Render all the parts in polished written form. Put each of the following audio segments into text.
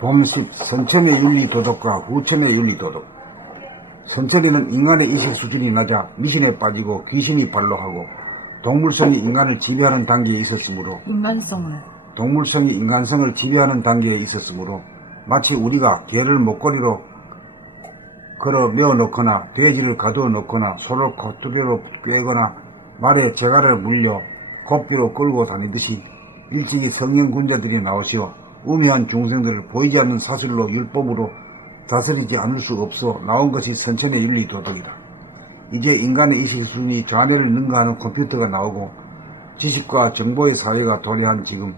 봄10 선천의 윤리도덕과 후천의 윤리도덕. 선천에는 인간의 의식 수준이 낮아 미신에 빠지고 귀신이 발로하고 동물성이 인간을 지배하는 단계에 있었으므로 동물성이 인간성을 지배하는 단계에 있었으므로 마치 우리가 개를 목걸이로 걸어 메어 놓거나 돼지를 가두어 놓거나 소를 코뚜레로 꿰거나 말에 재갈을 물려 고삐로 끌고 다니듯이 일찍이 성형군자들이 나오시어 우매한 중생들을 보이지 않는 사슬로 율법으로 다스리지 않을 수 없어 나온 것이 선천의 윤리도덕이다. 이제 인간의 의식 수준이 좌뇌를 능가하는 컴퓨터가 나오고 지식과 정보의 사회가 도래한 지금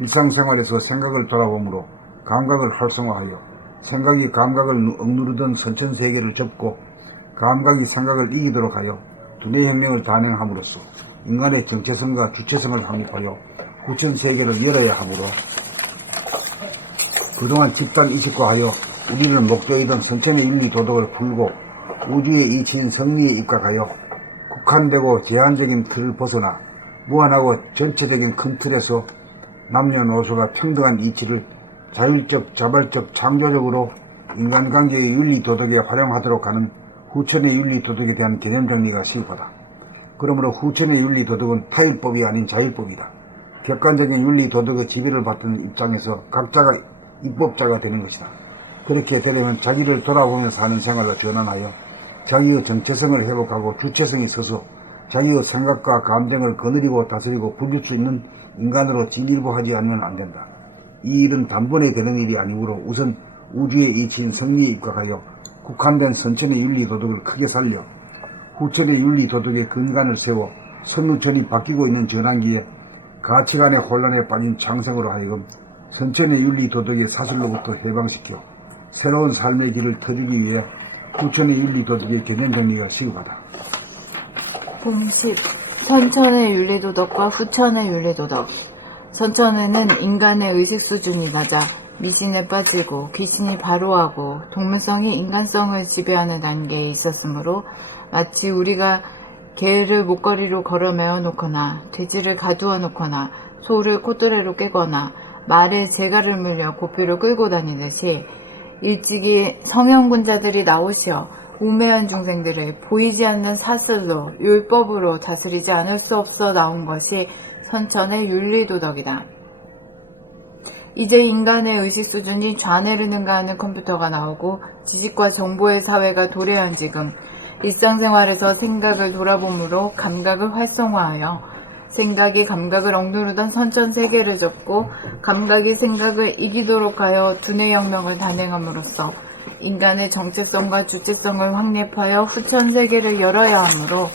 일상생활에서 생각을 돌아보므로 감각을 활성화하여 생각이 감각을 억누르던 선천세계를 접고 감각이 생각을 이기도록 하여 두뇌혁명을 단행함으로써 인간의 정체성과 주체성을 확립하여 후천세계를 열어야 하므로 그동안 집단의식화하여 우리는 목조이던 선천의 윤리도덕을 풀고 우주의 이치인 성리에 입각하여 국한되고 제한적인 틀을 벗어나 무한하고 전체적인 큰 틀에서 남녀노소가 평등한 이치를 자율적, 자발적, 창조적으로 인간관계의 윤리도덕에 활용하도록 하는 후천의 윤리도덕에 대한 개념정리가 시급하다. 그러므로 후천의 윤리도덕은 타율법이 아닌 자율법이다. 객관적인 윤리도덕의 지배를 받는 입장에서 각자가 입법자가 되는 것이다. 그렇게 되려면 자기를 돌아보면서 사는 생활로 전환하여 자기의 정체성을 회복하고 주체성이 서서 자기의 생각과 감정을 거느리고 다스리고 부릴 수 있는 인간으로 진일보하지 않으면 안 된다. 이 일은 단번에 되는 일이 아니므로 우선 우주의 이치인 성리에 입각하여 국한된 선천의 윤리도덕을 크게 살려 후천의 윤리도덕의 근간을 세워 선후천이 바뀌고 있는 전환기에 가치관의 혼란에 빠진 창생으로 하여금 선천의 윤리도덕의 사슬로부터 해방시켜 새로운 삶의 길을 터주기 위해 후천의 윤리도덕의 개념정리가 시급하다. 봄10 선천의 윤리도덕과 후천의 윤리도덕. 선천에는 인간의 의식 수준이 낮아 미신에 빠지고 귀신이 바로하고 동물성이 인간성을 지배하는 단계에 있었으므로 마치 우리가 개를 목걸이로 걸어 메어 놓거나 돼지를 가두어 놓거나 소를 콧뚜레로 깨거나 말에 재갈을 물려 고삐로 끌고 다니듯이 일찍이 성형군자들이 나오시어 우매한 중생들을 보이지 않는 사슬로 율법으로 다스리지 않을 수 없어 나온 것이 선천의 윤리도덕이다. 이제 인간의 의식 수준이 좌뇌를 능가하는 컴퓨터가 나오고 지식과 정보의 사회가 도래한 지금 일상생활에서 생각을 돌아봄으로 감각을 활성화하여 생각이 감각을 억누르던 선천세계를 접고 감각이 생각을 이기도록 하여 두뇌혁명을 단행함으로써 인간의 정체성과 주체성을 확립하여 후천세계를 열어야 하므로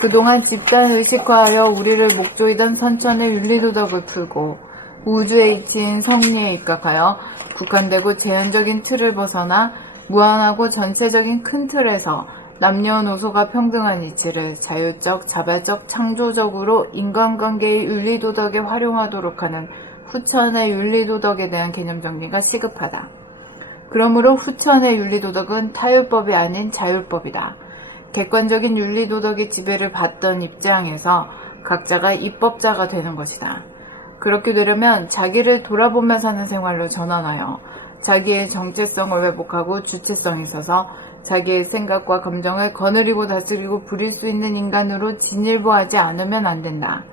그동안 집단의식화하여 우리를 목조이던 선천의 윤리도덕을 풀고 우주의 이치인 성리에 입각하여 국한되고 제한적인 틀을 벗어나 무한하고 전체적인 큰 틀에서 남녀노소가 평등한 이치를 자율적, 자발적, 창조적으로 인간관계의 윤리도덕에 활용하도록 하는 후천의 윤리도덕에 대한 개념정리가 시급하다. 그러므로 후천의 윤리도덕은 타율법이 아닌 자율법이다. 객관적인 윤리도덕의 지배를 받던 입장에서 각자가 입법자가 되는 것이다. 그렇게 되려면 자기를 돌아보며 사는 생활로 전환하여 자기의 정체성을 회복하고 주체성이 있어서 자기의 생각과 감정을 거느리고 다스리고 부릴 수 있는 인간으로 진일보하지 않으면 안 된다.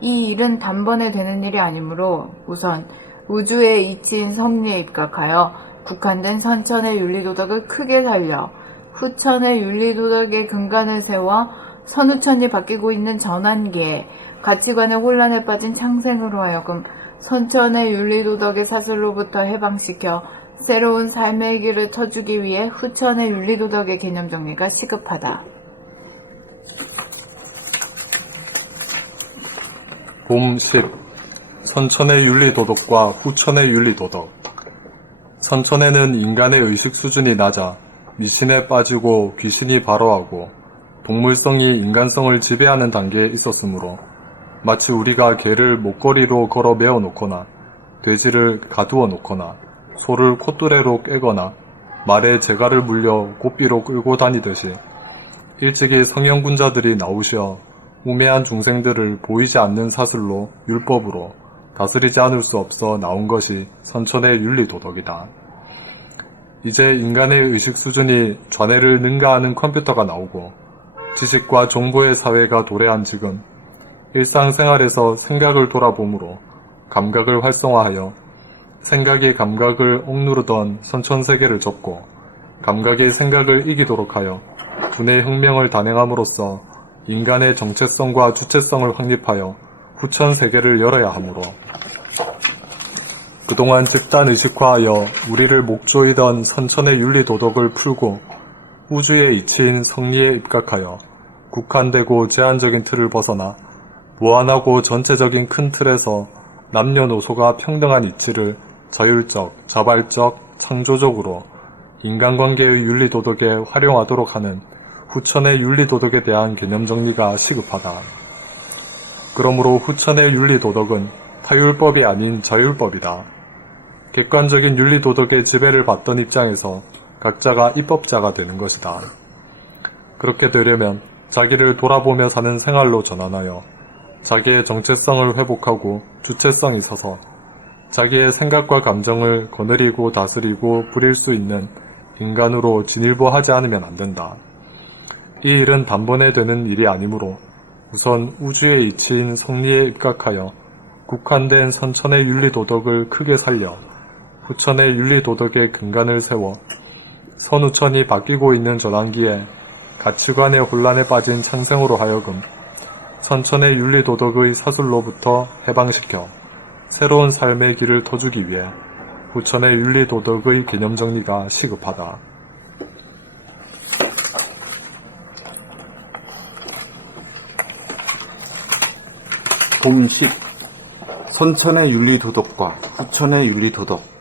이 일은 단번에 되는 일이 아니므로 우선 우주의 이치인 성리에 입각하여 국한된 선천의 윤리도덕을 크게 살려 후천의 윤리도덕의 근간을 세워 선후천이 바뀌고 있는 전환기에 가치관의 혼란에 빠진 창생으로 하여금 선천의 윤리도덕의 사슬로부터 해방시켜 새로운 삶의 길을 터주기 위해 후천의 윤리도덕의 개념정리가 시급하다. 봄10 선천의 윤리도덕과 후천의 윤리도덕. 선천에는 인간의 의식 수준이 낮아 미신에 빠지고 귀신이 바로하고 동물성이 인간성을 지배하는 단계에 있었으므로 마치 우리가 개를 목걸이로 걸어 메어 놓거나 돼지를 가두어 놓거나 소를 콧뚜레로 꿰거나 말에 재갈을 물려 고삐로 끌고 다니듯이 일찍이 성형군자들이 나오시어 우매한 중생들을 보이지 않는 사슬로 율법으로 다스리지 않을 수 없어 나온 것이 선천의 윤리도덕이다. 이제 인간의 의식 수준이 좌뇌를 능가하는 컴퓨터가 나오고 지식과 정보의 사회가 도래한 지금 일상생활에서 생각을 돌아봄으로 감각을 활성화하여 생각이 감각을 억누르던 선천세계를 접고 감각이 생각을 이기도록 하여 두뇌 혁명을 단행함으로써 인간의 정체성과 주체성을 확립하여 후천세계를 열어야 하므로 그동안 집단 의식화하여 우리를 목조이던 선천의 윤리도덕을 풀고 우주의 이치인 성리에 입각하여 국한되고 제한적인 틀을 벗어나 무한하고 전체적인 큰 틀에서 남녀노소가 평등한 이치를 자율적, 자발적, 창조적으로 인간관계의 윤리도덕에 활용하도록 하는 후천의 윤리도덕에 대한 개념 정리가 시급하다. 그러므로 후천의 윤리도덕은 타율법이 아닌 자율법이다. 객관적인 윤리도덕의 지배를 받던 입장에서 각자가 입법자가 되는 것이다. 그렇게 되려면 자기를 돌아보며 사는 생활로 전환하여 자기의 정체성을 회복하고 주체성이 서서 자기의 생각과 감정을 거느리고 다스리고 부릴 수 있는 인간으로 진일보하지 않으면 안 된다. 이 일은 단번에 되는 일이 아니므로 우선 우주의 이치인 성리에 입각하여 국한된 선천의 윤리도덕을 크게 살려 후천의 윤리도덕의 근간을 세워 선후천이 바뀌고 있는 전환기에 가치관의 혼란에 빠진 창생으로 하여금 선천의 윤리도덕의 사슬로부터 해방시켜 새로운 삶의 길을 터주기 위해 후천의 윤리도덕의 개념 정리가 시급하다. 봄 10. 선천의 윤리도덕과 후천의 윤리도덕.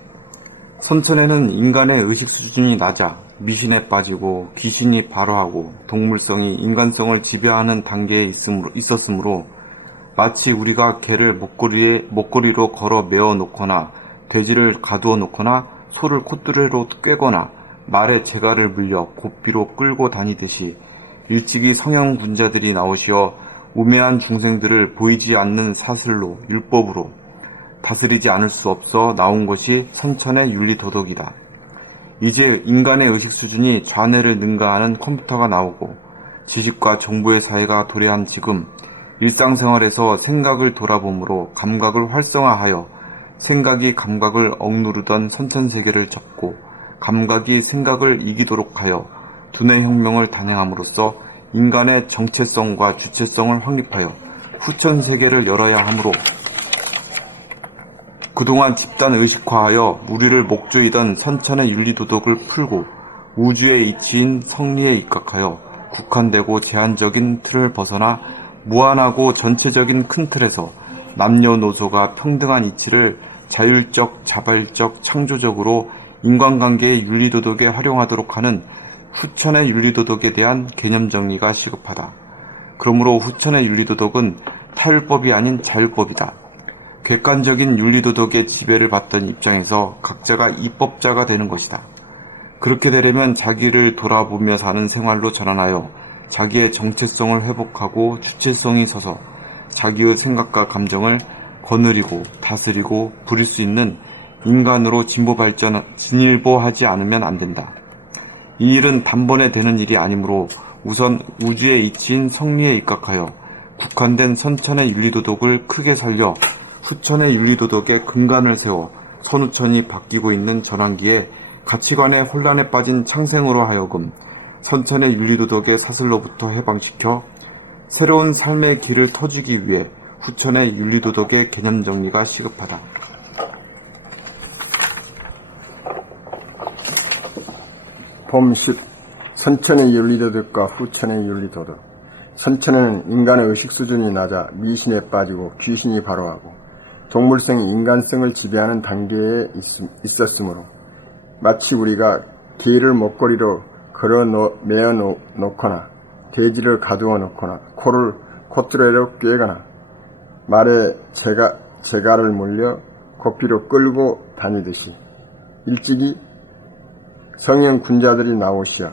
선천에는 인간의 의식 수준이 낮아 미신에 빠지고 귀신이 발화하고 동물성이 인간성을 지배하는 단계에 있었으므로 마치 우리가 개를 목걸이로 걸어 메어 놓거나 돼지를 가두어 놓거나 소를 콧뚜레로 꿰거나 말에 재갈을 물려 고삐로 끌고 다니듯이 일찍이 성형군자들이 나오시어 우매한 중생들을 보이지 않는 사슬로 율법으로 다스리지 않을 수 없어 나온 것이 선천의 윤리도덕이다. 이제 인간의 의식 수준이 좌뇌를 능가하는 컴퓨터가 나오고 지식과 정보의 사회가 도래한 지금 일상생활에서 생각을 돌아봄으로 감각을 활성화하여 생각이 감각을 억누르던 선천세계를 접고 감각이 생각을 이기도록 하여 두뇌 혁명을 단행함으로써 인간의 정체성과 주체성을 확립하여 후천세계를 열어야 하므로 그동안 집단 의식화하여 우리를 목조이던 선천의 윤리도덕을 풀고 우주의 이치인 성리에 입각하여 국한되고 제한적인 틀을 벗어나 무한하고 전체적인 큰 틀에서 남녀노소가 평등한 이치를 자율적, 자발적, 창조적으로 인간관계의 윤리도덕에 활용하도록 하는 후천의 윤리도덕에 대한 개념 정리가 시급하다. 그러므로 후천의 윤리도덕은 타율법이 아닌 자율법이다. 객관적인 윤리도덕의 지배를 받던 입장에서 각자가 입법자가 되는 것이다. 그렇게 되려면 자기를 돌아보며 사는 생활로 전환하여 자기의 정체성을 회복하고 주체성이 서서 자기의 생각과 감정을 거느리고 다스리고 부릴 수 있는 인간으로 진일보하지 않으면 안 된다. 이 일은 단번에 되는 일이 아니므로 우선 우주의 이치인 성리에 입각하여 국한된 선천의 윤리도덕을 크게 살려 후천의 윤리도덕의 근간을 세워 선후천이 바뀌고 있는 전환기에 가치관의 혼란에 빠진 창생으로 하여금 선천의 윤리도덕의 사슬로부터 해방시켜 새로운 삶의 길을 터주기 위해 후천의 윤리도덕의 개념 정리가 시급하다. 봄 10. 선천의 윤리도덕과 후천의 윤리도덕. 선천에는 인간의 의식 수준이 낮아 미신에 빠지고 귀신이 발화하고 동물성이 인간성을 지배하는 단계에 있었으므로 마치 우리가 개를 목걸이로 메어 놓거나 돼지를 가두어 놓거나 코를 콧뚜레로 꿰거나 말에 재갈을 물려 고삐로 끌고 다니듯이 일찍이 성형 군자들이 나오시어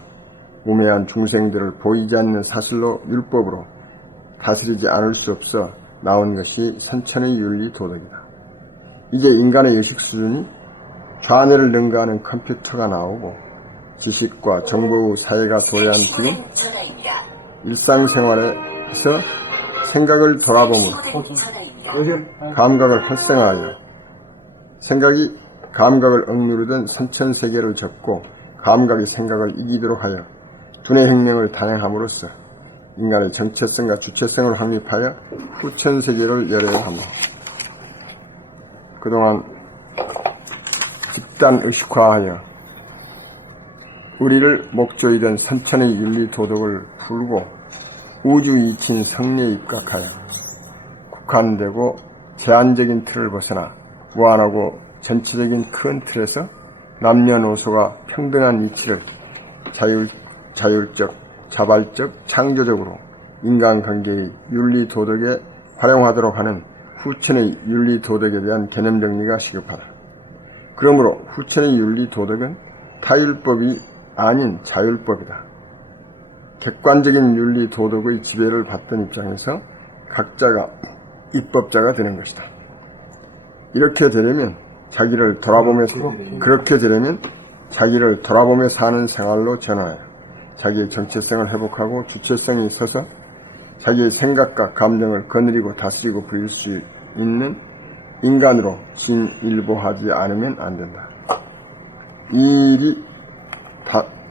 우매한 중생들을 보이지 않는 사슬로 율법으로 다스리지 않을 수 없어 나온 것이 선천의 윤리 도덕이다. 이제 인간의 의식 수준이 좌뇌를 능가하는 컴퓨터가 나오고 지식과 정보 사회가 도래한 지금 일상생활에서 생각을 돌아보므로 감각을 활성화하여 생각이 감각을 억누르던 선천세계를 접고 감각이 생각을 이기도록 하여 두뇌 혁명을 단행함으로써 인간의 정체성과 주체성을 확립하여 후천세계를 열어야 합니다. 그동안 집단 의식화하여 우리를 목조이던 선천의 윤리 도덕을 풀고 우주 이친 성리에 입각하여 국한되고 제한적인 틀을 벗어나 무한하고 전체적인 큰 틀에서 남녀노소가 평등한 이치를 자율적, 자발적, 창조적으로 인간관계의 윤리 도덕에 활용하도록 하는 후천의 윤리 도덕에 대한 개념 정리가 시급하다. 그러므로 후천의 윤리 도덕은 타율법이 아닌 자율법이다. 객관적인 윤리 도덕의 지배를 받던 입장에서 각자가 입법자가 되는 것이다. 이렇게 되려면 그렇게 되려면 자기를 돌아보며 사는 생활로 전환하여 자기의 정체성을 회복하고 주체성이 있어서 자기의 생각과 감정을 거느리고 다스리고 부릴 수 있는 인간으로 진일보하지 않으면 안 된다.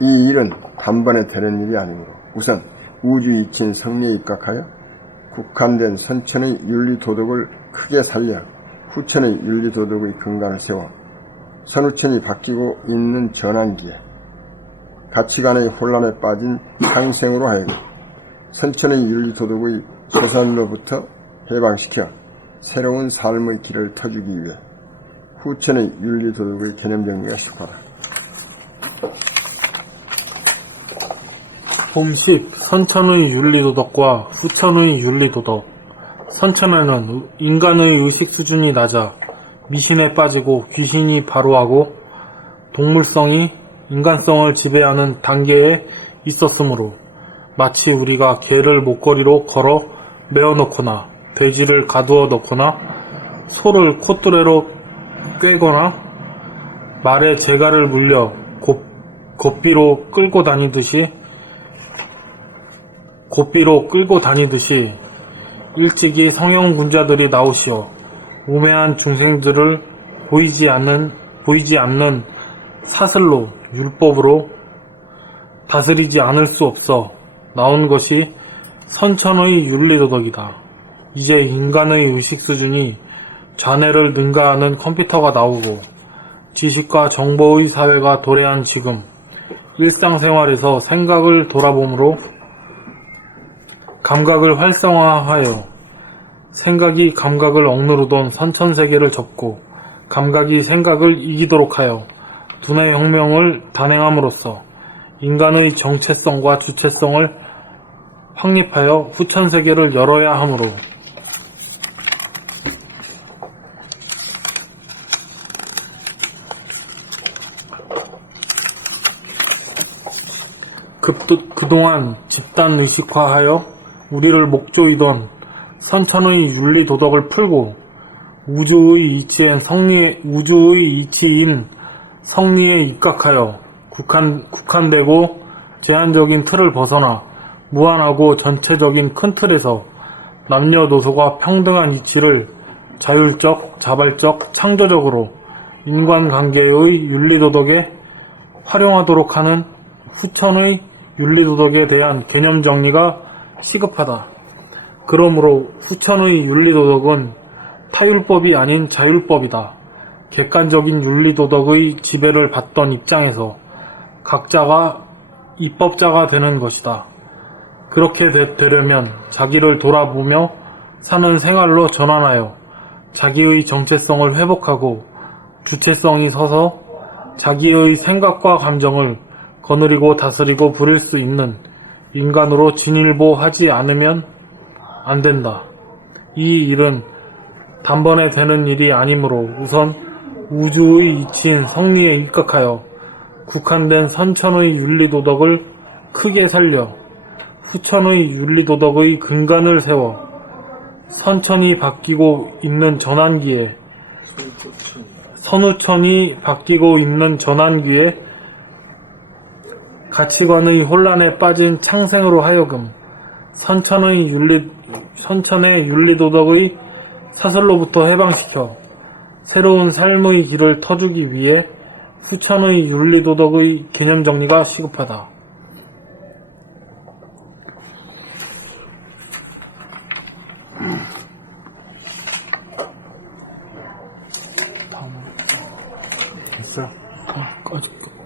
이 일은 단번에 되는 일이 아니므로 우선 우주 이친 성리에 입각하여 국한된 선천의 윤리 도덕을 크게 살려 후천의 윤리 도덕의 근간을 세워 선후천이 바뀌고 있는 전환기에 가치관의 혼란에 빠진 상생으로 하여금 선천의 윤리 도덕의 쇠산로부터 해방시켜 새로운 삶의 길을 터주기 위해 후천의 윤리 도덕의 개념 정리가 시급하다. 봄10 선천의 윤리도덕과 후천의 윤리도덕. 선천에는 인간의 의식 수준이 낮아 미신에 빠지고 귀신이 바로하고 동물성이 인간성을 지배하는 단계에 있었으므로 마치 우리가 개를 목걸이로 걸어 메어놓거나 돼지를 가두어 넣거나 소를 콧뚜레로 꿰거나 말에 재갈을 물려 곱비로 끌고 다니듯이 일찍이 성형군자들이 나오시어 우매한 중생들을 보이지 않는 사슬로 율법으로 다스리지 않을 수 없어 나온 것이 선천의 윤리도덕이다. 이제 인간의 의식 수준이 좌뇌를 능가하는 컴퓨터가 나오고 지식과 정보의 사회가 도래한 지금 일상생활에서 생각을 돌아보므로 감각을 활성화하여 생각이 감각을 억누르던 선천세계를 접고 감각이 생각을 이기도록 하여 두뇌 혁명을 단행함으로써 인간의 정체성과 주체성을 확립하여 후천세계를 열어야 하므로 그동안 집단 의식화하여 우리를 목조이던 선천의 윤리 도덕을 풀고 우주의 이치인 성리에 입각하여 국한되고 제한적인 틀을 벗어나 무한하고 전체적인 큰 틀에서 남녀노소가 평등한 이치를 자율적, 자발적, 창조적으로 인간관계의 윤리도덕에 활용하도록 하는 후천의 윤리도덕에 대한 개념 정리가 시급하다. 그러므로 후천의 윤리도덕은 타율법이 아닌 자율법이다. 객관적인 윤리도덕의 지배를 받던 입장에서 각자가 입법자가 되는 것이다. 그렇게 되려면 자기를 돌아보며 사는 생활로 전환하여 자기의 정체성을 회복하고 주체성이 서서 자기의 생각과 감정을 거느리고 다스리고 부릴 수 있는 인간으로 진일보하지 않으면 안 된다. 이 일은 단번에 되는 일이 아니므로 우선 우주의 이치인 성리에 입각하여 국한된 선천의 윤리도덕을 크게 살려 후천의 윤리도덕의 근간을 세워 선천이 바뀌고 있는 전환기에 선후천이 바뀌고 있는 전환기에 가치관의 혼란에 빠진 창생으로 하여금 선천의 윤리도덕의 사슬로부터 해방시켜 새로운 삶의 길을 터주기 위해 후천의 윤리도덕의 개념 정리가 시급하다. 됐어? 꺼질까?